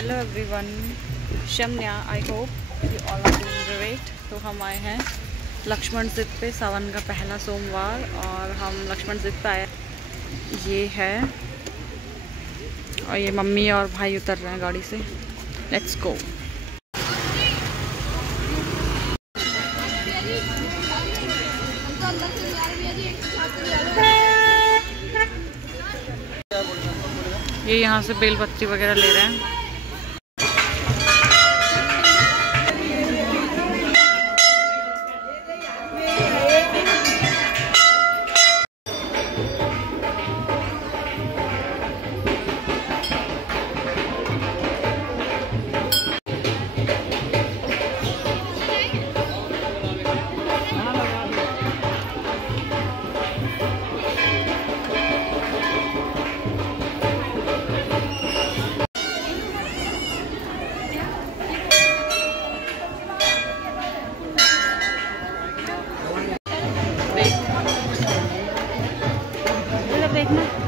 Hello everyone, Shamya, I hope you all are doing great. तो हम आए हैं लक्ष्मण जिद पे, सावन का पहला सोमवार, और हम लक्ष्मण जिद पे आए। ये है, और ये मम्मी और भाई उतर रहे हैं गाड़ी से। Let's go. ये यहाँ से बेलपत्ती वगैरह ले रहे हैं। देखना